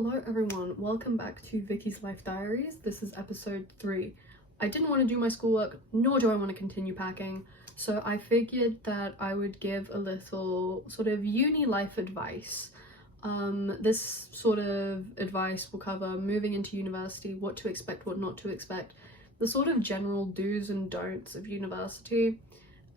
Hello everyone, welcome back to Vicky's Life Diaries. This is episode 3. I didn't want to do my schoolwork, nor do I want to continue packing, so I figured that I would give a little sort of uni life advice. This sort of advice will cover moving into university, what to expect, what not to expect, the sort of general do's and don'ts of university,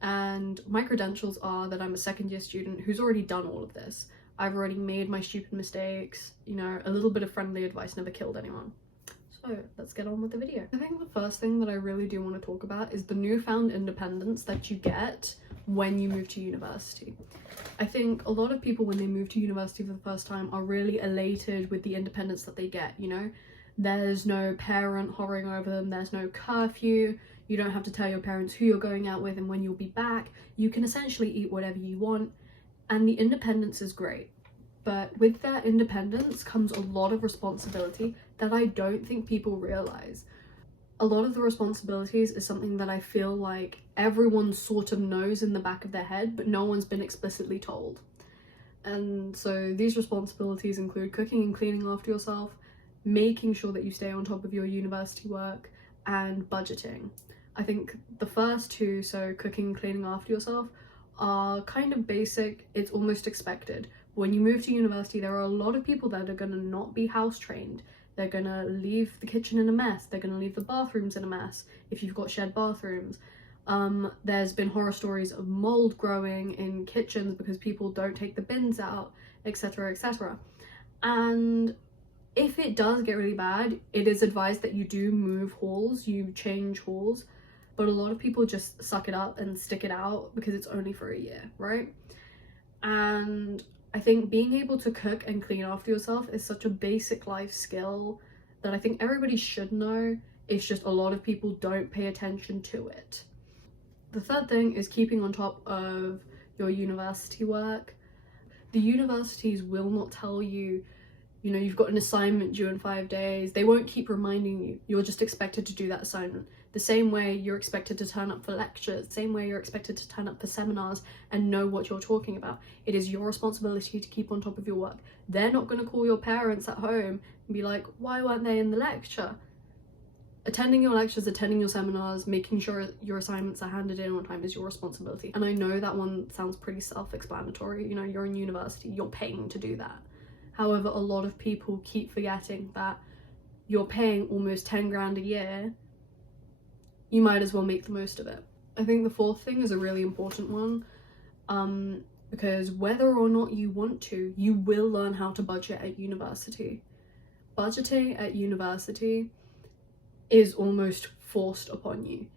and my credentials are that I'm a second year student who's already done all of this. I've already made my stupid mistakes, you know, a little bit of friendly advice never killed anyone. So let's get on with the video. I think the first thing that I really do want to talk about is the newfound independence that you get when you move to university. I think a lot of people when they move to university for the first time are really elated with the independence that they get, you know? There's no parent hovering over them, there's no curfew, you don't have to tell your parents who you're going out with and when you'll be back. You can essentially eat whatever you want. And the independence is great, but with that independence comes a lot of responsibility that I don't think people realize. A lot of the responsibilities is something that I feel like everyone sort of knows in the back of their head, but no one's been explicitly told. And so these responsibilities include cooking and cleaning after yourself, making sure that you stay on top of your university work, and budgeting. I think the first two, so cooking and cleaning after yourself, are kind of basic. It's almost expected. When you move to university, there are a lot of people that are going to not be house trained. They're going to leave the kitchen in a mess. They're going to leave the bathrooms in a mess if you've got shared bathrooms. There's been horror stories of mold growing in kitchens because people don't take the bins out, etc, etc. And if it does get really bad, it is advised that you do move halls, you change halls. But a lot of people just suck it up and stick it out because it's only for a year, right? And I think being able to cook and clean after yourself is such a basic life skill that I think everybody should know. It's just a lot of people don't pay attention to it. The third thing is keeping on top of your university work. The universities will not tell you, you know, you've got an assignment due in 5 days. They won't keep reminding you. You're just expected to do that assignment. The same way you're expected to turn up for lectures, same way you're expected to turn up for seminars and know what you're talking about. It is your responsibility to keep on top of your work. They're not going to call your parents at home and be like, why weren't they in the lecture? Attending your lectures, attending your seminars, making sure your assignments are handed in on time is your responsibility. And I know that one sounds pretty self-explanatory. You know, you're in university, you're paying to do that. However, a lot of people keep forgetting that you're paying almost 10 grand a year. You might as well make the most of it. I think the fourth thing is a really important one, because whether or not you want to, you will learn how to budget at university. Budgeting at university is almost forced upon you.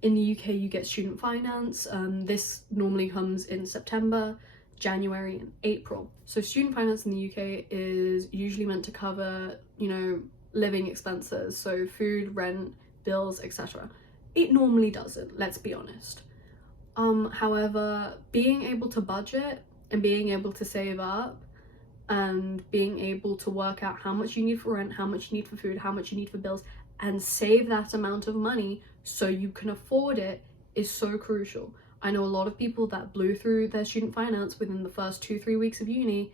In the UK, you get student finance. This normally comes in September, January and April. So student finance in the UK is usually meant to cover, you know, living expenses, so food, rent, bills, etc. It normally doesn't, let's be honest. However, being able to budget and being able to save up and being able to work out how much you need for rent, how much you need for food, how much you need for bills, and save that amount of money so you can afford it is so crucial. I know a lot of people that blew through their student finance within the first 2-3 weeks of uni,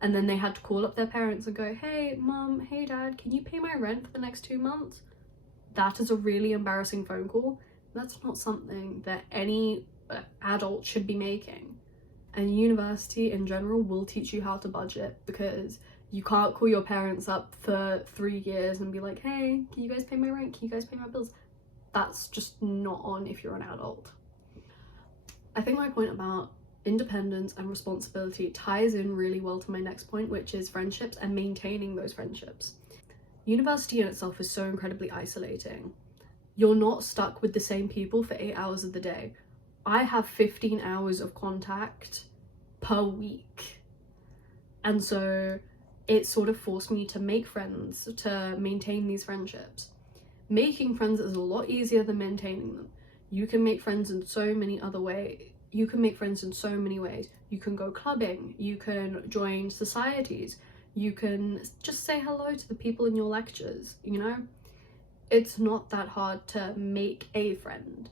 and then they had to call up their parents and go, hey mom, hey dad, can you pay my rent for the next 2 months? That is a really embarrassing phone call. That's not something that any adult should be making. And university in general will teach you how to budget, because you can't call your parents up for 3 years and be like, hey, can you guys pay my rent? Can you guys pay my bills? That's just not on if you're an adult. I think my point about independence and responsibility ties in really well to my next point, which is friendships and maintaining those friendships. University in itself is so incredibly isolating. You're not stuck with the same people for 8 hours of the day. I have 15 hours of contact per week. And so it sort of forced me to make friends, to maintain these friendships. Making friends is a lot easier than maintaining them. You can make friends in so many other ways. You can make friends in so many ways. You can go clubbing, you can join societies, you can just say hello to the people in your lectures, you know? It's not that hard to make a friend.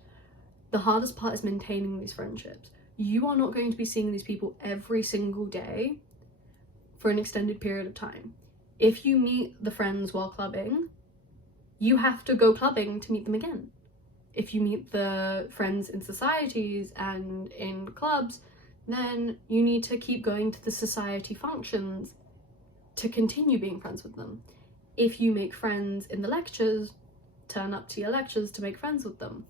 The hardest part is maintaining these friendships. You are not going to be seeing these people every single day for an extended period of time. If you meet the friends while clubbing, you have to go clubbing to meet them again. If you meet the friends in societies and in clubs, then you need to keep going to the society functions to continue being friends with them. If you make friends in the lectures, turn up to your lectures to make friends with them.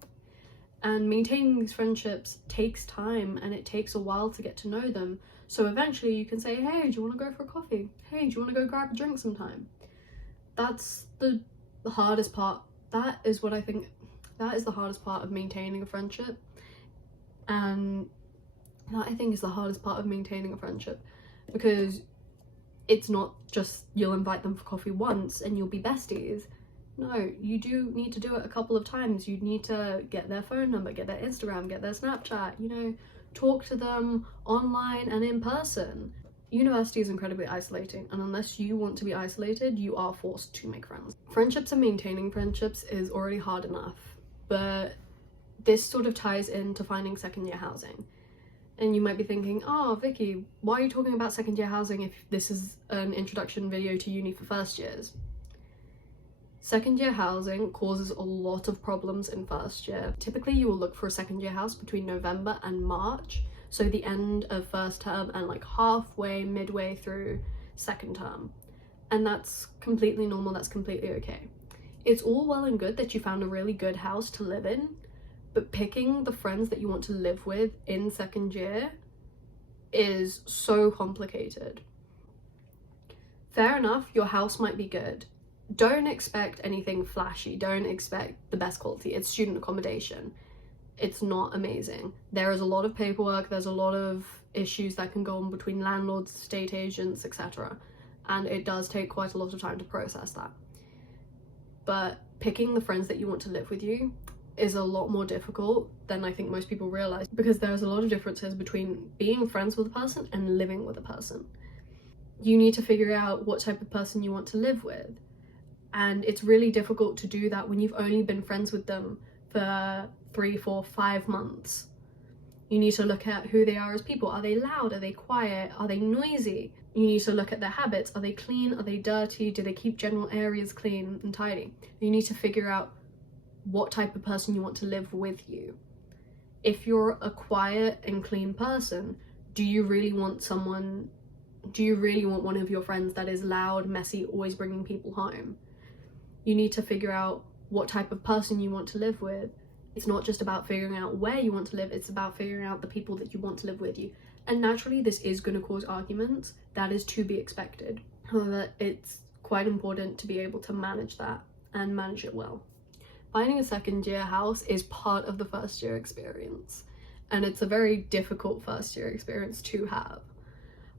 And maintaining these friendships takes time, and it takes a while to get to know them. So eventually you can say, hey, do you want to go for a coffee? Hey, do you want to go grab a drink sometime? That's the hardest part. That is what I think, that is the hardest part of maintaining a friendship. And that I think is the hardest part of maintaining a friendship, because it's not just you'll invite them for coffee once and you'll be besties. No, you do need to do it a couple of times. You need to get their phone number, get their Instagram, get their Snapchat, you know, talk to them online and in person. University is incredibly isolating, and unless you want to be isolated, you are forced to make friends. Friendships and maintaining friendships is already hard enough, but this sort of ties into finding second year housing. And you might be thinking, oh, Vicky, why are you talking about second year housing if this is an introduction video to uni for first years? Second year housing causes a lot of problems in first year. Typically you will look for a second year house between November and March, so the end of first term and like midway through second term. And that's completely normal, that's completely okay. It's all well and good that you found a really good house to live in, but picking the friends that you want to live with in second year is so complicated. Fair enough, your house might be good. Don't expect anything flashy, don't expect the best quality. It's student accommodation. It's not amazing. There is a lot of paperwork, there's a lot of issues that can go on between landlords, estate agents, etc. And it does take quite a lot of time to process that. But picking the friends that you want to live with you is a lot more difficult than I think most people realize, because there's a lot of differences between being friends with a person and living with a person. You need to figure out what type of person you want to live with. And it's really difficult to do that when you've only been friends with them for 3, 4, 5 months. You need to look at who they are as people. Are they loud? Are they quiet? Are they noisy? You need to look at their habits. Are they clean? Are they dirty? Do they keep general areas clean and tidy? You need to figure out what type of person you want to live with you. If you're a quiet and clean person, do you really want one of your friends that is loud, messy, always bringing people home? You need to figure out what type of person you want to live with. It's not just about figuring out where you want to live, it's about figuring out the people that you want to live with you. And naturally, this is going to cause arguments. That is to be expected. However, it's quite important to be able to manage that and manage it well. Finding a second year house is part of the first year experience, and it's a very difficult first year experience to have.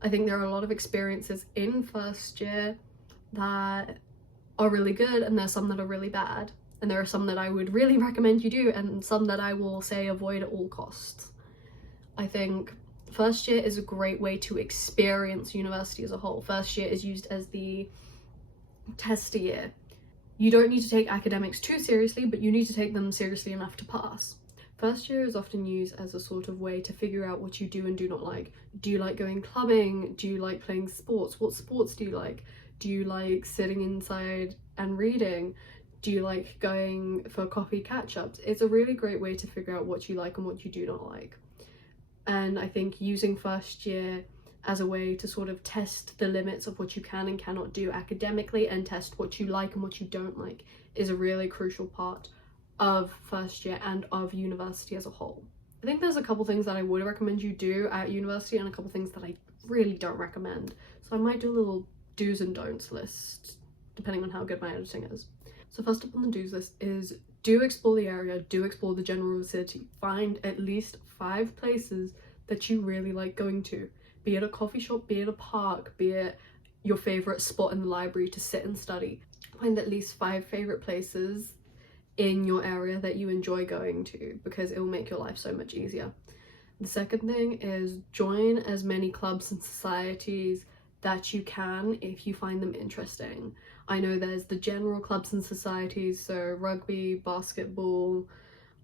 I think there are a lot of experiences in first year that are really good, and there's some that are really bad, and there are some that I would really recommend you do, and some that I will say avoid at all costs. I think first year is a great way to experience university as a whole. First year is used as the tester year. You don't need to take academics too seriously, but you need to take them seriously enough to pass. First year is often used as a sort of way to figure out what you do and do not like. Do you like going clubbing? Do you like playing sports? What sports do you like? Do you like sitting inside and reading? Do you like going for coffee catch-ups? It's a really great way to figure out what you like and what you do not like. And I think using first year as a way to sort of test the limits of what you can and cannot do academically, and test what you like and what you don't like, is a really crucial part of first year and of university as a whole. I think there's a couple things that I would recommend you do at university, and a couple things that I really don't recommend. So I might do a little do's and don'ts list depending on how good my editing is. So first up on the do's list is do explore the area, do explore the general vicinity. Find at least 5 places that you really like going to, be it a coffee shop, be it a park, be it your favorite spot in the library to sit and study. Find at least 5 favorite places in your area that you enjoy going to, because it will make your life so much easier. The second thing is join as many clubs and societies that you can if you find them interesting. I know there's the general clubs and societies, so rugby, basketball,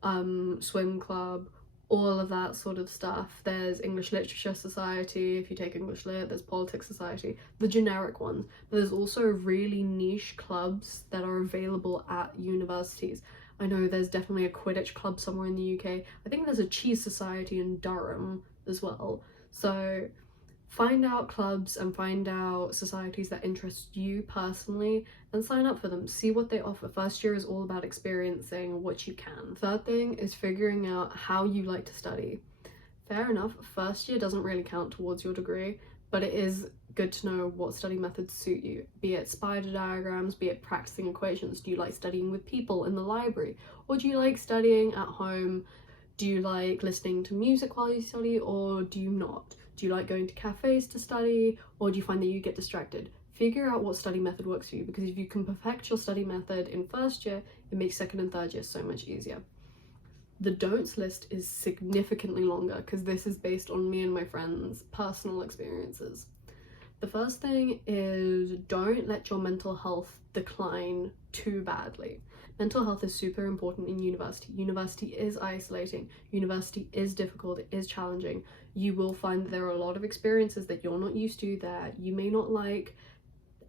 swim club, all of that sort of stuff. There's English Literature Society, if you take English Lit, there's Politics Society, the generic ones. But there's also really niche clubs that are available at universities. I know there's definitely a Quidditch club somewhere in the UK. I think there's a Cheese Society in Durham as well. So find out clubs and find out societies that interest you personally and sign up for them. See what they offer. First year is all about experiencing what you can. Third thing is figuring out how you like to study. Fair enough, first year doesn't really count towards your degree, but it is good to know what study methods suit you, be it spider diagrams, be it practicing equations. Do you like studying with people in the library, or do you like studying at home? Do you like listening to music while you study, or do you not? Do you like going to cafes to study, or do you find that you get distracted? Figure out what study method works for you, because if you can perfect your study method in first year, it makes second and third year so much easier. The don'ts list is significantly longer because this is based on me and my friends' personal experiences. The first thing is, don't let your mental health decline too badly. Mental health is super important in university. University is isolating. University is difficult. It is challenging. You will find that there are a lot of experiences that you're not used to, that you may not like,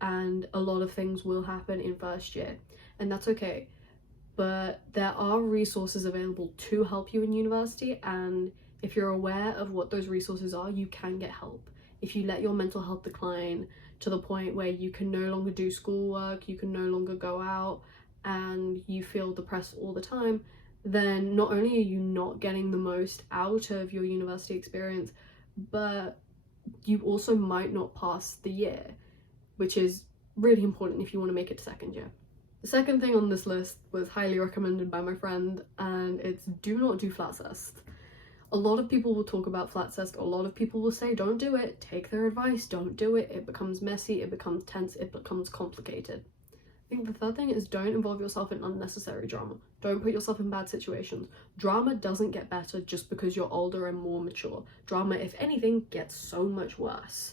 and a lot of things will happen in first year, and that's okay. But there are resources available to help you in university, and if you're aware of what those resources are, you can get help. If you let your mental health decline to the point where you can no longer do schoolwork, you can no longer go out, and you feel depressed all the time, then not only are you not getting the most out of your university experience, but you also might not pass the year, which is really important if you want to make it to second year. The second thing on this list was highly recommended by my friend, and it's do not do flat test. A lot of people will talk about flat test. A lot of people will say don't do it, take their advice, don't do it. It becomes messy, it becomes tense, it becomes complicated. I think the third thing is don't involve yourself in unnecessary drama. Don't put yourself in bad situations. Drama doesn't get better just because you're older and more mature. Drama, if anything, gets so much worse.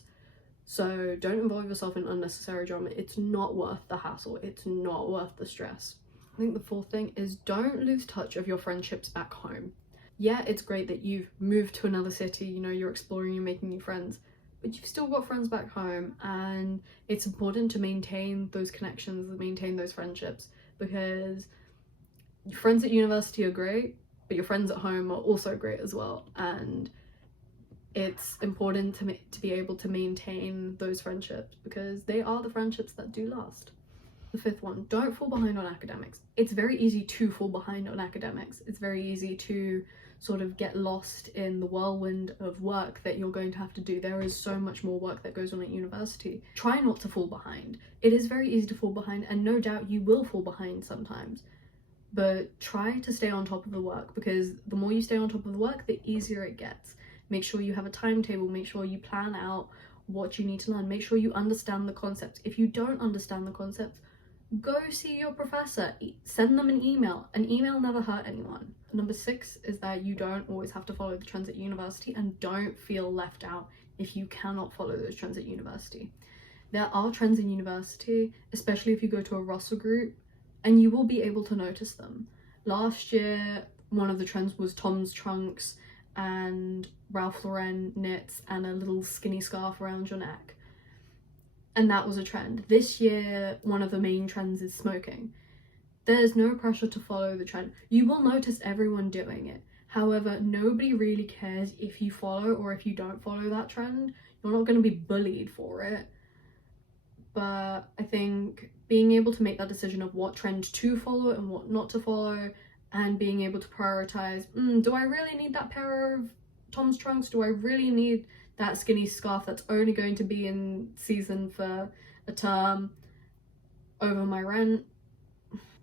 So don't involve yourself in unnecessary drama. It's not worth the hassle. It's not worth the stress. I think the fourth thing is don't lose touch of your friendships back home. Yeah, it's great that you've moved to another city, you know, you're exploring, you're making new friends, but you've still got friends back home, and it's important to maintain those connections, maintain those friendships, because your friends at university are great, but your friends at home are also great as well, and it's important to be able to maintain those friendships because they are the friendships that do last. The fifth one, don't fall behind on academics. It's very easy to fall behind on academics. It's very easy to sort of get lost in the whirlwind of work that you're going to have to do. There is so much more work that goes on at university. Try not to fall behind. It is very easy to fall behind, and no doubt you will fall behind sometimes, but try to stay on top of the work, because the more you stay on top of the work, the easier it gets. Make sure you have a timetable, make sure you plan out what you need to learn, make sure you understand the concepts. If you don't understand the concepts, go see your professor, send them an email. An email never hurt anyone. Number 6 is that you don't always have to follow the trends at university, and don't feel left out if you cannot follow those trends at university. There are trends in university, especially if you go to a Russell group, and you will be able to notice them. Last year, one of the trends was Tom's trunks and Ralph Lauren knits and a little skinny scarf around your neck. And that was a trend. This year, one of the main trends is smoking. There's no pressure to follow the trend. You will notice everyone doing it. However, nobody really cares if you follow or if you don't follow that trend. You're not going to be bullied for it. But I think being able to make that decision of what trend to follow and what not to follow, and being able to prioritize, do I really need that pair of Tom's trunks? Do I really need that skinny scarf that's only going to be in season for a term over my rent?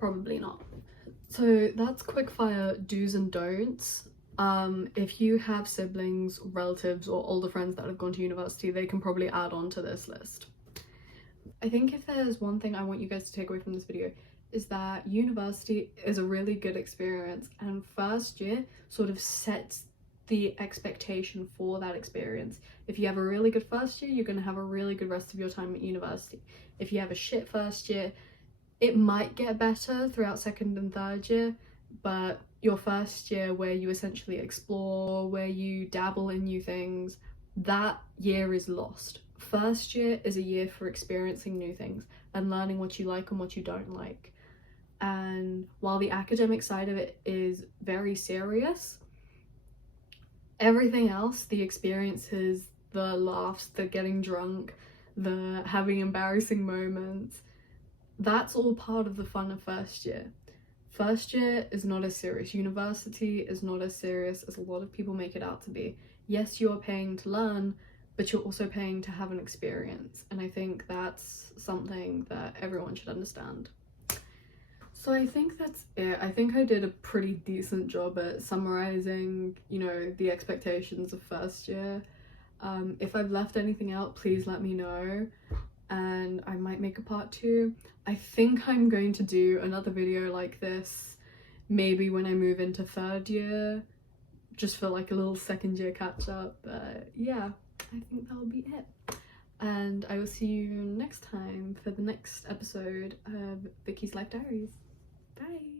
Probably not. So that's quickfire do's and don'ts. If you have siblings, relatives, or older friends that have gone to university, they can probably add on to this list. I think if there's one thing I want you guys to take away from this video, is that university is a really good experience, and first year sort of sets the expectation for that experience. If you have a really good first year, you're going to have a really good rest of your time at university. If you have a shit first year, it might get better throughout second and third year, but your first year where you essentially explore, where you dabble in new things, that year is lost. First year is a year for experiencing new things and learning what you like and what you don't like. And while the academic side of it is very serious, everything else, the experiences, the laughs, the getting drunk, the having embarrassing moments, that's all part of the fun of first year. First year is not as serious. University is not as serious as a lot of people make it out to be. Yes, you are paying to learn, but you're also paying to have an experience. And I think that's something that everyone should understand. So I think that's it. I think I did a pretty decent job at summarizing, you know, the expectations of first year. If I've left anything out, please let me know, and I might make a part 2. I think I'm going to do another video like this maybe when I move into third year, just for like a little second year catch up. But yeah, I think that'll be it. And I will see you next time for the next episode of Vikky's Life Diaries. Bye!